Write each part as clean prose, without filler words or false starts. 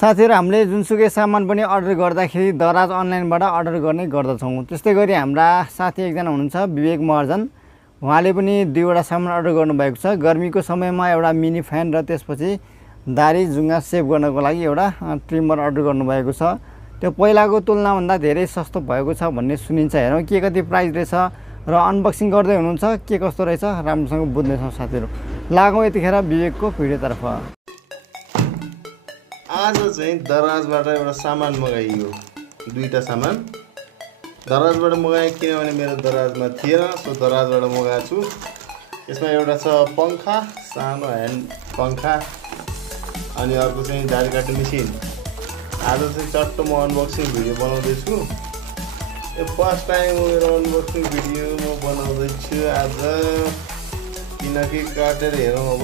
साथीहरु हामीले जुनसुकै सामान पनि अर्डर गर्दाखेरि दराज अनलाइनबाट अर्डर गर्ने गर्दछौं। त्यस्तै गरी हाम्रा साथी एकजना हुनुहुन्छ विवेक महर्जन, उहाँले पनि दुईवटा सामान अर्डर गर्नुभएको छ। गर्मीको समयमा एउटा मिनी फ्यान र त्यसपछि दारी जुङ्गा सेभ गर्नको लागि एउटा ट्रिमर अर्डर गर्नुभएको छ। त्यो पहिलाको तुलनाभन्दा धेरै सस्तो भएको छ भन्ने सुनिन्छ। हेरौँ के कति प्राइस रहेछ र अनबक्सिङ गर्दै हुनुहुन्छ के कस्तो रहेछ राम्रोसँग बुझ्नेछौँ साथीहरु। लागौँ यतिखेर विवेकको भिडियोतर्फ। आज चाहिँ दराजबाट एउटा सामान मगाइयो, दुईटा सामान दराजबाट मगाएँ किनभने मेरो दराजमा थिएन, सो दराजबाट मगाएको छु। यसमा एउटा छ पंखा, सानो ह्यान्ड पंखा, अनि अर्को चाहिँ दाढी काट्ने मेसिन। आज चाहिँ चट्ट म अनबक्सिङ भिडियो बनाउँदैछु। यो फर्स्ट टाइम मेरो अनबक्सिङ भिडियो म बनाउँदैछु आज, किनकि काटेर हेरौँ अब।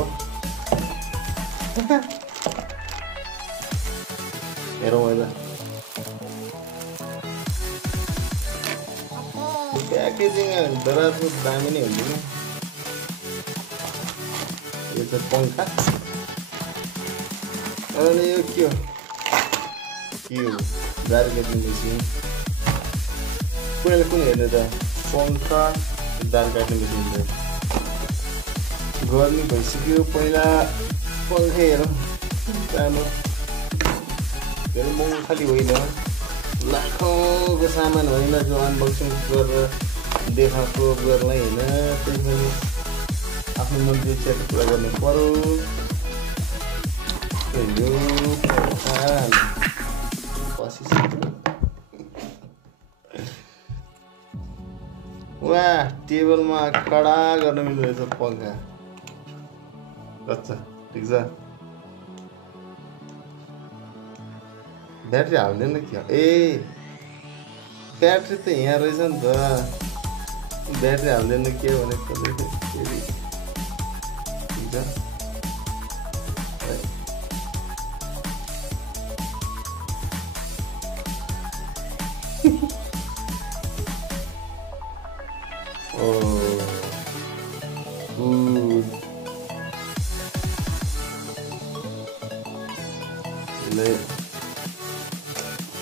हेरौँ अहिले प्याकेजिङ दराजको दामी नै हुन्छ नि। यो चाहिँ पंखा, अनि यो के हो दारी काट्ने मेसिन। कुन हेर्ने त पंखा दारी काट्ने मेसिन चाहिँ गर्मी भइसक्यो। पहिला पंखा हेरौँ सानो, धेरै महँगो खालि होइन, लाखौँको सामान होइन जो अनबक्सिङ गरेर देखाएको गर्नलाई होइन। त्यही पनि आफ्नो मनको इच्छाको कुरा गर्नु पर्यो। वाह, टेबलमा कडा गर्न मिल्दो रहेछ पंखा। अच्छा ठिक छ। ब्याट्री हाल्दैन क्या? ए ब्याट्री त यहाँ रहेछ नि त, ब्याट्री हाल्दैन के भनेको ठिक छ।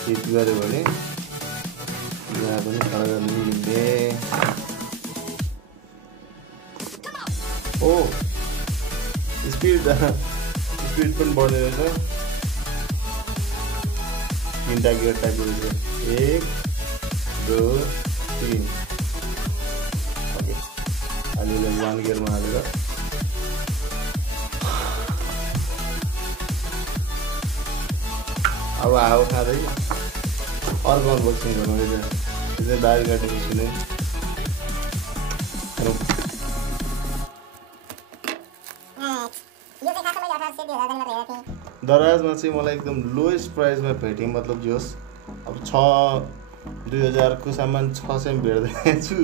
हिट गऱ्यो भने यहाँ पनि खडा गर्न मिल्ने। ओ स्पिड पनि बढ्ने रहेछ। 3टा गियर टाइपको रहेछ, 1 2 3। ओके, अहिले 1 गियरमा हालेर अब हावा खाँदै अर्को अनबक्सिङ गर्नु। यो चाहिँ दारी काट्ने मेसिन है। दराजमा चाहिँ मलाई एकदम लोएस्ट प्राइसमा भेटेँ, मतलब जे होस् अब 2000 को सामान 600 में भेट्दैछु।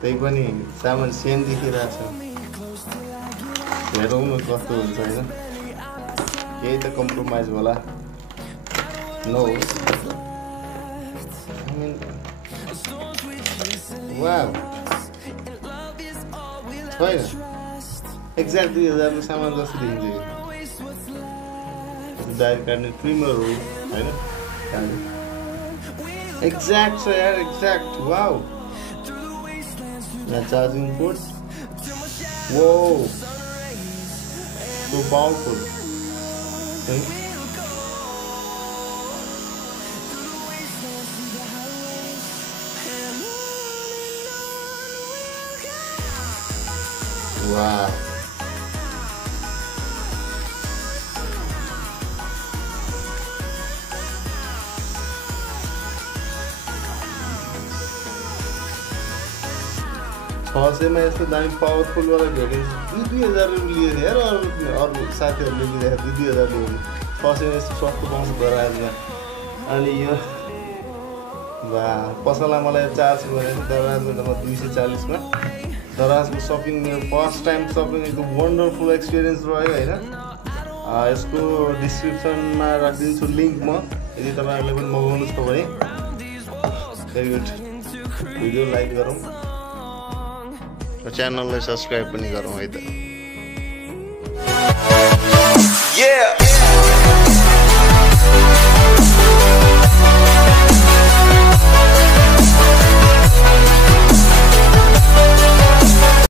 त्यही पनि सामान सेम देखिरहेछ। हेरौँ न कस्तो हुन्छ हैन, यही त कम्प्रोमाइज होला। नो वाउ, छैन एक्ज्याक्ट 2000 को सामान जस्तो देखिन्छ। दारी काट्ने ट्रिमर हो हैन, एक्ज्याक्ट छ यार, एक्ज्याक्ट। वाउ, यहाँ चार्जिङ पोर्ट, वो सो पावरफुल। वाह, में यस्तो दामी पावरफुल वाला भेटेँ। 2000 लिए यार, अरू साथीहरूले लिँदाखेरि 2000 लियो। 600 में यस्तो सस्तो पाउँछ दराजमा। अनि यो वाह, पसलमा मलाई 400 भनेको दराजमा त म 240 मा। दराजको सपिङ मेरो फर्स्ट टाइम सपिङ एकदम वन्डरफुल एक्सपिरियन्स रह्यो हैन। यसको डिस्क्रिप्सनमा राखिदिन्छु लिंक म, यदि तपाईहरुले पनि मगाउनु छ भने। भेरी गुड, भिडियो लाइक गरौँ, च्यानललाई सब्स्क्राइब पनि गरौँ है त।